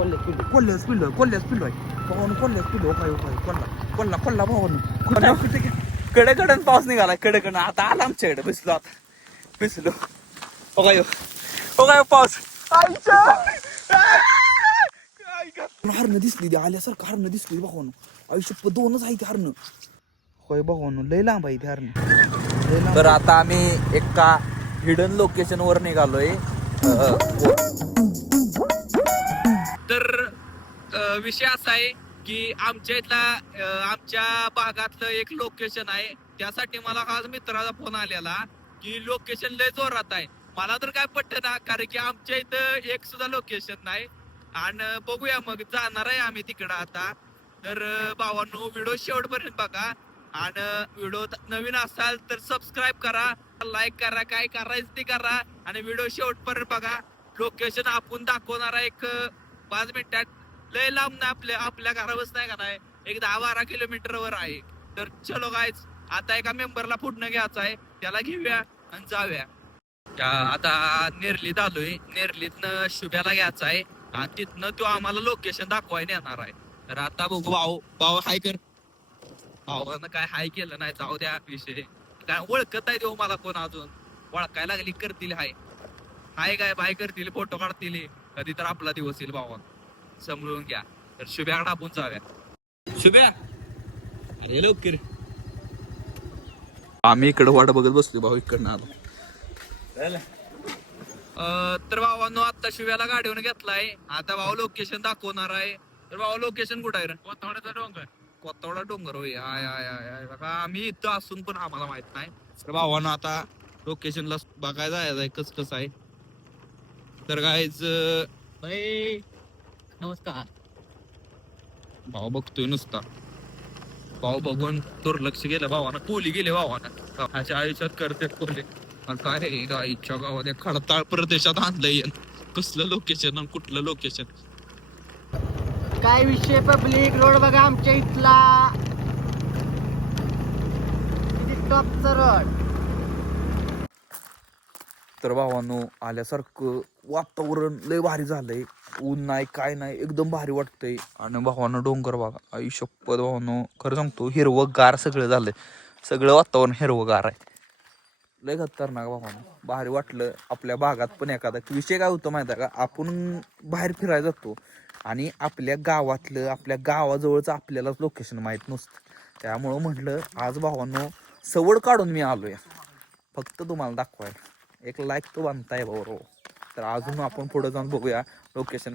कोल्ह्याच pillow आहे भावानं कोल्ह्याच pillow काय कोल्हा भावानं कडकडन पाऊस निघाला कडकडन आता आला आमच्याकडे बसलो हो काय पाऊस हरणं दिसली आल्यासारखं हरणं दिसली भावानं आयुष्य दोनच आहे ते हरणं होय भावानं लय लांब आहे ते हरणं तर आता आम्ही एका हिडन लोकेशन वर निघालोय तर विषय असा आहे की आमच्या इथला आमच्या भागातलं एक लोकेशन आहे त्यासाठी मला आज मित्राचा फोन आलेला की लोकेशन लय जोरात आहे मला तर काय पटत ना कारण की आमच्या इथं एक सुद्धा लोकेशन नाही आणि बघूया मग जाणार आहे आम्ही तिकडं आता तर भावांनो व्हिडिओ शेवटपर्यंत बघा आणि व्हिडिओ नवीन असाल तर सबस्क्राईब करा लाईक करा काय करायचं ते करा आणि व्हिडिओ शेवटपर्यंत बघा लोकेशन आपण दाखवणार आहे एक 5 मिनिटात लय लांब ना आपल्या घराबस नाही का नाही एक 10-12 किलोमीटरवर आहे तर चलो गायच आता एका मेंबरला पुढनं घ्यायचं आहे त्याला घेऊया आणि जाऊया आता नेरलीत आलोय नेरलीतनं शुभ्याला घ्यायचं आहे आणि तिथनं तो आम्हाला लोकेशन दाखवायला येणार आहे तर आता बघू भाऊ हाय कर भावानं काय हाय केलं नाही जाऊ द्या विषय काय ओळखत आहे देऊ मला कोण अजून ओळखायला लागली करतील हाय काय बाय करतील फोटो काढतील कधी तर आपला दिवस येईल भावान समजून घ्या तर शुभ्याकडे आपण जाऊया शुभ्या अरे लवकर आम्ही इकडे वाट बघत बसलो भाऊ इकडनं आलो तर भावांनो आता शुभ्याला गाडीवर घेतलाय आता भाऊ लोकेशन दाखवणार आहे तर भाऊ लोकेशन कुठं आहे रे कोथवडा डोंगर होय आम्ही इथं असून पण आम्हाला माहित नाही तर भावानं आता लोकेशनला बघायला जायचंय कसं आहे तर गायच नमस्कार भाऊ बघतोय नुसता भाऊ बघून दुर्लक्ष गेलं भावानं कोली गेले भावानं अशा आयुष्यात करते कोले काय रे गाईच्या गावात खडताळ प्रदेशात आणलंय कसलं लोकेशन आणि कुठलं लोकेशन काय विषय पब्लिक रोड बघा आमच्या इथला टॉपचा रोड तर भावांनो आल्यासारखं वातावरण लय भारी झालंय ऊन नाही काय नाही एकदम भारी वाटतंय आणि भावानं डोंगर बघा आई शपथ भावानं खरं सांगतो हिरवं गार सगळं झालंय सगळं वातावरण हिरवं गार आहे लय खतरनाक भावानं भारी वाटलं आपल्या भागात पण एखादा विषय काय होतो माहिती आहे का आपण बाहेर फिरायला जातो आणि आपल्या गावातलं आपल्या गावाजवळचं आपल्यालाच लोकेशन माहीत नसतं त्यामुळं म्हटलं आज भावांनो सवड काढून मी आलोय फक्त तुम्हाला दाखवायला एक लाईक तो बांधताय भाऊ तर अजून आपण पुढे जाऊन बघूया लोकेशन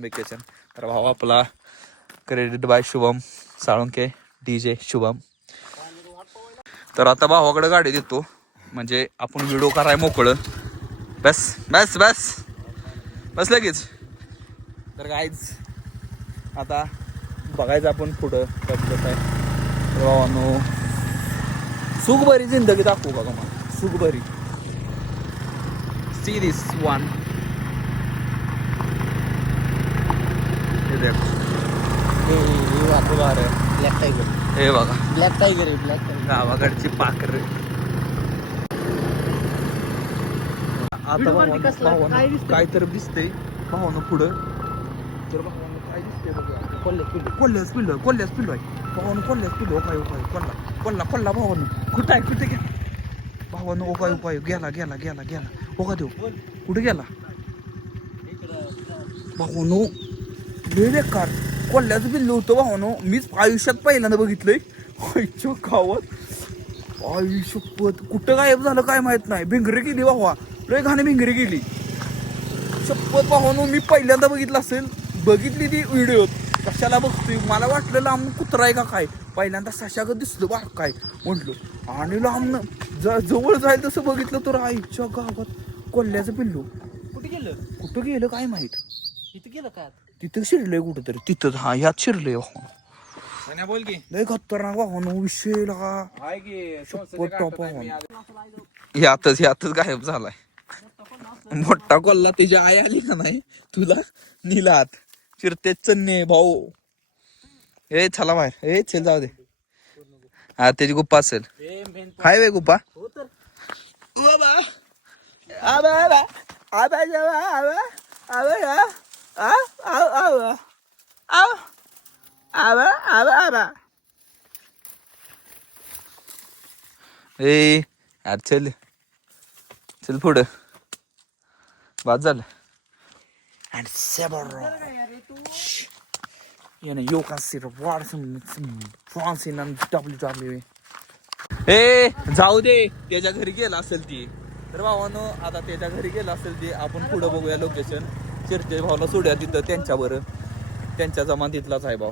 तर भाऊ आपला credit by Shubham Salunke DJ Shubham तर आता भावाकडे गाडी देतो म्हणजे आपण व्हिडिओ कराय मोकळं बस लगेच तर गाईज आता बघायचं आपण पुढं कसं आहे भावानो सुखभरी जिंदगी दाखवू बघा मला सुखभरी See this one. Black tiger हे बघा ब्लॅक टायगर आहे ब्लॅक टायगर गावाकडची पाखर आता काय तर दिसतंय भावानं पुढं तर भावानं काय दिसतंय बघा कोल्ह्याच पिल्लो आहे भावानं कोल्ह्याच पिल्लो कोल्हा भावानं कुठे गेला भावानं उपाय गेला ओका देऊ कुठे गेला भावानो लय बेकार कोल्ह्याचं पिल्लं होतं भावानो मीच आयुष्यात पहिल्यांदा बघितलंय आईच्या गावात आयुष्यपत कुठं गायब झालं काय माहित नाही भिंगरी गेली भावा लय घाणे भिंगरी गेली शपथ भावानो मी पहिल्यांदा बघितलं असेल बघितली ती व्हिडिओ कशाला बघतोय मला वाटलं लांब कुत्रा आहे का काय पहिल्यांदा सशागत दिसलं बा काय म्हटलं आणि लांब जवळ जाईल तसं बघितलं तर आईच्या गावात कोल्ह्याचं पिल्लू कुठं गेलं काय माहित इथं गेलं काय तिथं शिरलंय कुठं तरी तिथं ह्यात शिरलंय बोल की लय खतरनाक वाहन विषय टॉप यातच गायब झालाय मोठा कोल्हा त्याची आई आली का नाही तुला निलात चिरते चन्ने भाऊ ए चला बाहेर ए चल जाऊ दे हा त्याची गुप्पा असेल हाय वे गुप्पा बाबा ए यार चल चल पुढं बाद झालं and several you can see the war some France in WWE ए जाऊ दे त्याच्या घरी गेला असेल ती तर भावानो आता त्याच्या घरी गेला असेल ती आपण पुढं बघूया लोकेशन चिरते भावाला सोडूया तिथं त्यांच्यावर त्यांच्या जमातीतलाच आहे भाऊ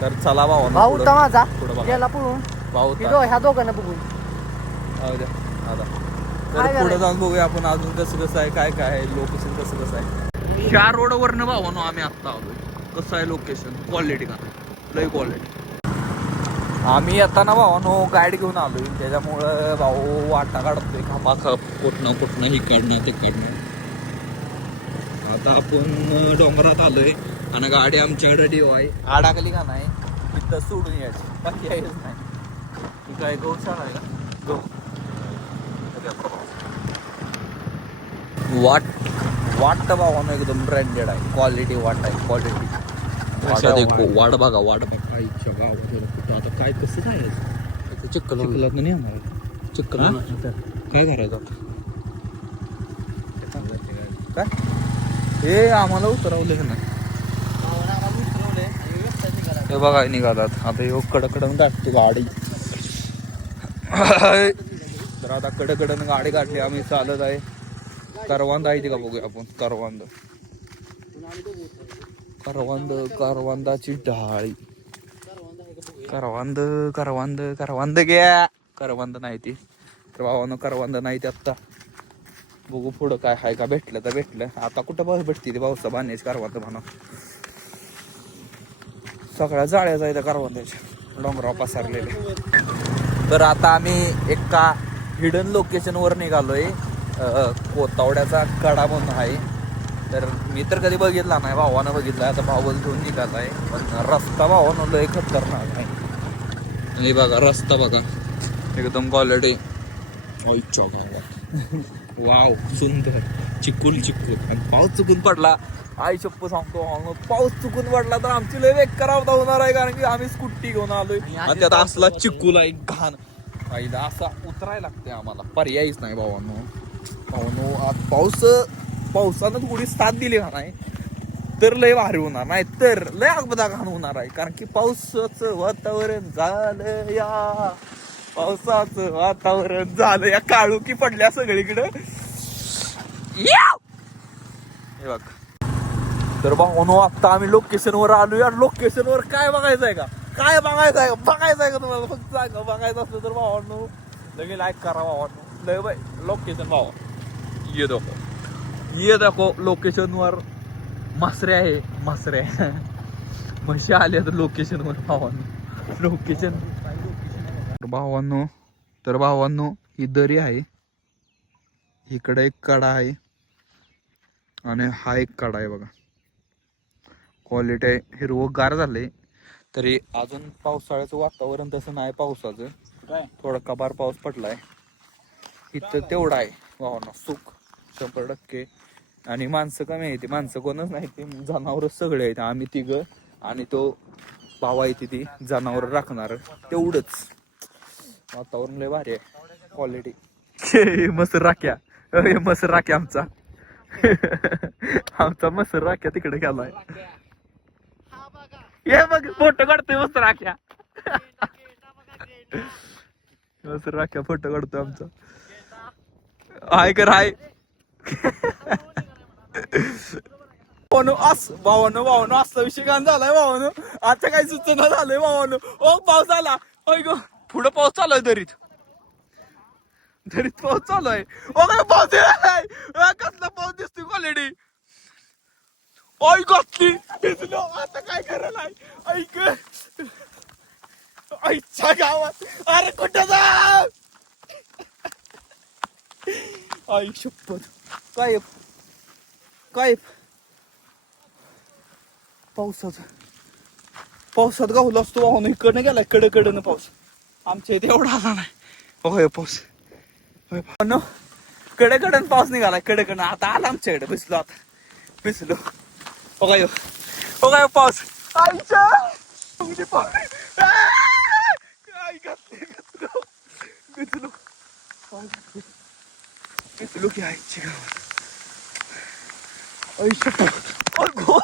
तर चला भावानो भाऊ होता माझा पुढं बघा गेला पळून भाऊ ह्या दोघांना बघून जाऊ द्या आता काय तर पुढे करायचं? जाऊन बघूया आपण अजून कसं कसं आहे काय काय आहे लोकेशन कसं कसं आहे ह्या रोडवरनं भावानो आम्ही आत्ता आलोय कसं आहे लोकेशन क्वालिटी का लय क्वालिटी आम्ही येताना भावानो गाईड घेऊन आलोय त्याच्यामुळं भाऊ वाटा काढतोय खापाखप कुठनं इकडनं तिकडनं आता आपण डोंगरात आलोय आणि गाडी आमच्याकडे डिओ आहे आडाकली का नाही तिथं सोडून यायची बाकी आहेच नाही ही काय गौशाळा आहे का गौ वाट भावानं एकदम ब्रँडेड आहे क्वालिटी वाट आहे क्वालिटी वाट बघा आईच्या गावात कुठं आता काय कसं काय चिखलात नाही आम्हाला चिखल काय करायचं काय हे आम्हाला उतरवलं नाही हे बघा निघालात आता हे कडकडून काढते गाडी तर आता कडकडून गाडी काढली आम्ही चालत आहे करवंद आहे ती का बघूया आपण करवंदाची ढाळी करवंद घ्या करवंद नाही ती तर भावानं करवंद नाही ती आत्ता बघू पुढं काय हाय का भेटलं तर भेटलं आता कुठं बस भेटते ती पावसा बांधायची करवंद म्हणा सगळ्या जाळ्या जायच्या करवंदाच्या डोंगराव पसरलेले तर आता आम्ही एका हिडन लोकेशन वर निघालोय कोतावड्याचा कडा म्हणून आहे तर मी तर कधी बघितला नाही भावानं बघितला आता भावाला घेऊन निघालाय पण रस्ता भावानं लय खतरनाक आहे आणि बघा रस्ता बघा एकदम क्वालिटी वाव सुंदर चिकूल आणि पाऊस चुकून पडला आई शप्प सांगतो पाऊस चुकून पडला तर आमची लय वेग करावता होणार आहे कारण की आम्ही स्कूटी घेऊन आलोय आणि त्यात असला चिकूल आहे घाण आईला असा उतरायला लागते आम्हाला पर्यायच नाही भावांनो आज पावसानं थोडी साथ दिली का नाही तर लय भारी होणार नाही तर लय अगबदा घाण होणार आहे कारण की पावसाचं वातावरण झालं या पावसाचं वातावरण झालं या काळुकी पडल्या सगळीकडं हे बघ तर भावांनो आता आम्ही लोकेशनवर आलो या लोकेशनवर काय बघायचंय का बघायचंय का तुम्हाला फक्त सांगा बघायचं असलं तर भावांनो लगे लाईक करा भावांनो लय बाय लोकेशन भावा ये दाखव लोकेशनवर मासऱ्या म्हशी आल्या तर लोकेशनवर भावांनो ही दरी आहे इकडे एक कडा आहे आणि हा एक कडा आहे बघा क्वालिटी आहे हिरवगार झाले तरी अजून पावसाळ्याचं वातावरण तसं नाही पावसाचं थोडा कबार पाऊस पडलाय इथं तेवढा आहे भावांनो सुख 100% आणि माणसं कमी आहे माणसं कोणच नाही ते जनावर सगळे आहेत आम्ही तिघं आणि तो भावा आहे ती जनावर राखणार तेवढंच वातावरण लय भारी आहे क्वालिटी मसर राख्या आमचा मसर राख्या तिकडे गेलाय ये बघ फोटो काढतोय मस्त राख्या फोटो काढतोय आमचा हाय कर हाय भावानो असा विषय गाण झालाय भावानो आता काही सूचना झालंय भावानो ओ पाऊस आला ओय गो पुढं पाऊस चालू आहे दरीत पाऊस चालू आहे ओ काय पाऊस आहे कसला पाऊस दिसतोय क्वालिटी ओय कसली भिजलो आता काय करायला ऐक आईच्या गावात अरे कुठं जा आई शपथ काय पावसात गावला असतो वाहून इकडनं गेलाय कडकडनं पाऊस आमच्या इथे एवढा आला नाही होय पाऊस कडकडन पाऊस निघालाय कडकडन आता आला आमच्याकडे भिजलो हो काय पाऊस आईच्या उडी पावली. आई घातली गचलो की आईची गावात. आईच्या अगो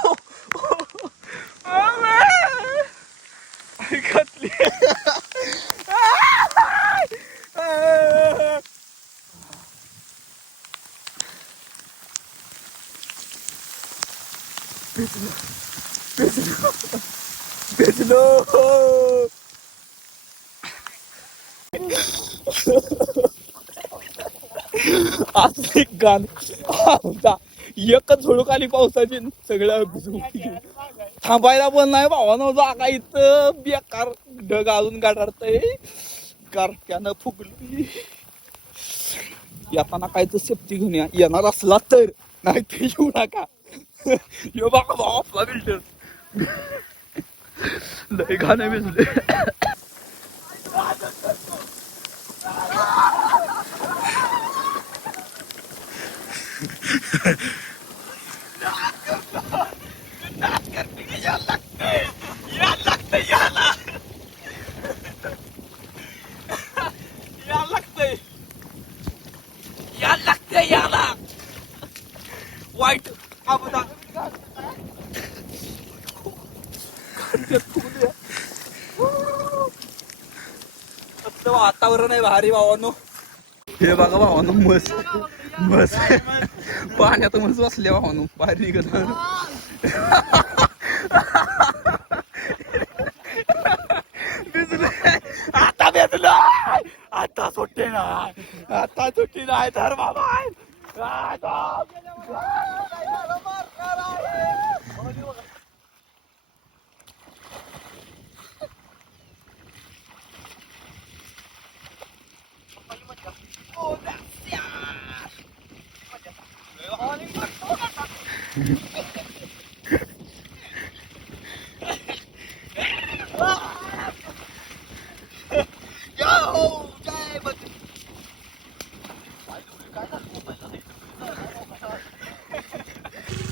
आई घातली. बेचलो असली गाण आता एकच झुळूक आली पावसाची सगळं भिजून गेलं. थांबायला पण नाही भावानं जागा इथं बेकार ढग अजून गाठाडतय कारक्यानं फुगली. येताना काय तर सेफ्टी घेऊन या येणार असला तर नाही ते येऊ नका. यो बघा भावा आपला बिल्डर लय गाणं भिजले. याला वाईट वातावरण आहे भारी भावानो. हे बघा भावानो मस्त मस्त पाण्यात मस्त बसल्या भावानो बाहेर निघत. आता भेटलो आता सुट्टी नाही धर बाबा.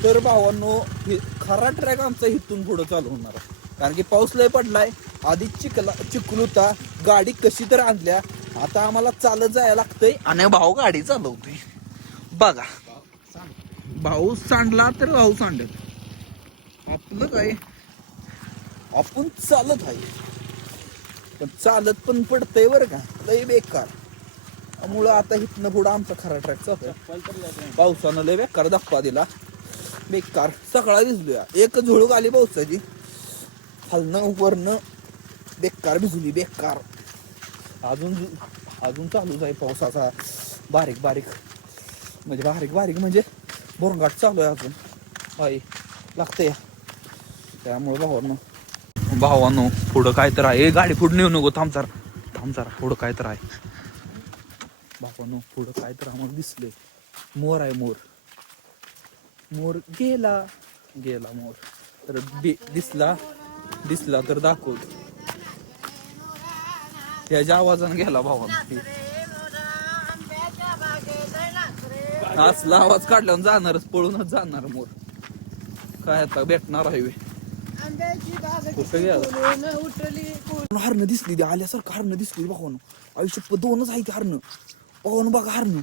तर भावांनो हे खरा ट्रॅक आमचा इथून पुढे चालू होणार आहे. कारण की पाऊस लय पडलाय. आधी चिखल होता. गाडी कशी तर आणल्या. आता आम्हाला चालत जायला लागतंय आणि भाऊ गाडी चालवतोय बघा. भाऊ सांडला तर भाऊ सांडत. आपलं काय आपण चालत आहे पण चालत पण पडतंय बरं का लय बेकार. त्यामुळं आता इथनं पुढं आमचा खरा ट्रॅक चालतोय. पावसानं लय बेकार धप्पा दिला. बेकार सकाळा भिजलोया. एक झुळूक आली पावसाची खालनं वरनं बेकार भिजली बेकार. अजून चालूच आहे पावसाचा बारीक बारीक म्हणजे बोरंगाट चालू आहे अजून. हाय लागतंय त्यामुळे भावानो पुढं काय तर आहे. गाडी पुढे नेऊ नको. थांब जरा पुढं काय तर आहे भावानो. पुढं काय तर आम्हाला दिसले. मोर आहे मोर गेला मोर. तर दिसला तर दाखवतो. त्याच्या आवाजाने गेला भावानं. असला आवाज काढल्यावर जाणारच पळूनच जाणार मोर. काय आता भेटणार आहे हरणं दिसली आल्यासारखं हरणं दिसली भावानं. आयुष्य दोनच आहे ती हरणं भावानं बघा हरणं.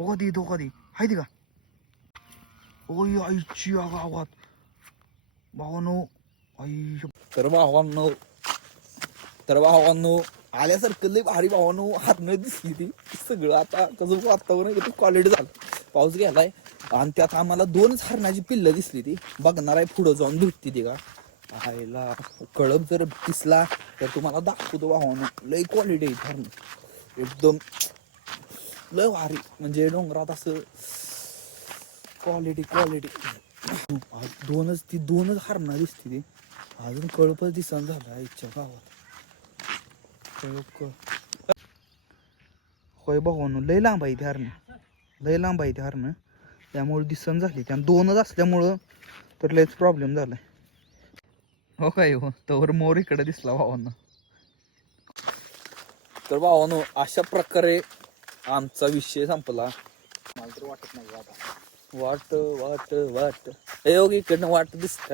बघा दी हाय का. ओय आईची गावात भावानो आई. तर भावांनो आल्यासारखं लय भारी भावानो हरणं दिसली ती सगळं. आता कसं वातावरण क्वालिटी झालं. पाऊस गेलाय आणि त्यात आम्हाला 2च हरणाची पिल्लं दिसली. ती बघणार आहे पुढं जाऊन भेटती ती का. आईला कळप जर दिसला तर तुम्हाला दाखवतो भावानो. लय क्वालिटी आहे हरण एकदम लय भारी. म्हणजे डोंगरात असं क्वालिटी 2च हरणं दिसते ती. अजून कळपच दिसन झाला आईच्या गावात. होय भावानो लय लांब आहे ती हरणं त्यामुळे दिसन झाली. त्या 2च असल्यामुळं तर लयच प्रॉब्लेम झालाय. हो काय हो तवर मोर इकडे दिसला भावांना. तर भावानो अशा प्रकारे आमचा विषय संपला. मला तर वाटत नाही आता वाट हे इकडनं वाट दिसत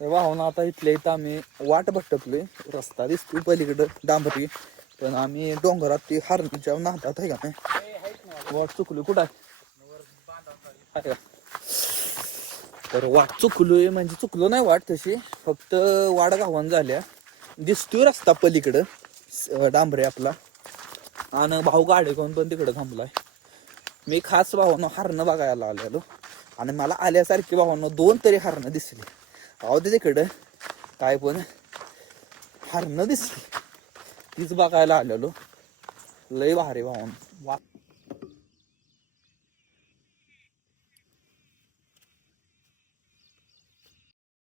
वाहून आता इथल्या इथं आम्ही वाट भटकलोय. रस्ता दिसतोय पलीकडं डांबरी, पण आम्ही डोंगरात ती हरणीच्या नादात आहे का नाही वाट चुकलोय. कुठं आहे का? तर वाट चुकलोय म्हणजे चुकलो नाही वाट तशी, फक्त वाट गावान झाल्या. दिसतोय रस्ता पलीकडं डांबरे आपला, आणि भाऊ गाडी घेऊन पण तिकडे थांबलाय. मी खास भावानं हरणं बघायला आलेलो, आणि मला आल्यासारखी भावानं 2 तरी हरणं दिसली. अहो ते तिकडं काय पण हरणं दिसली, तीच बघायला आलेलो. लय भारी भावानं.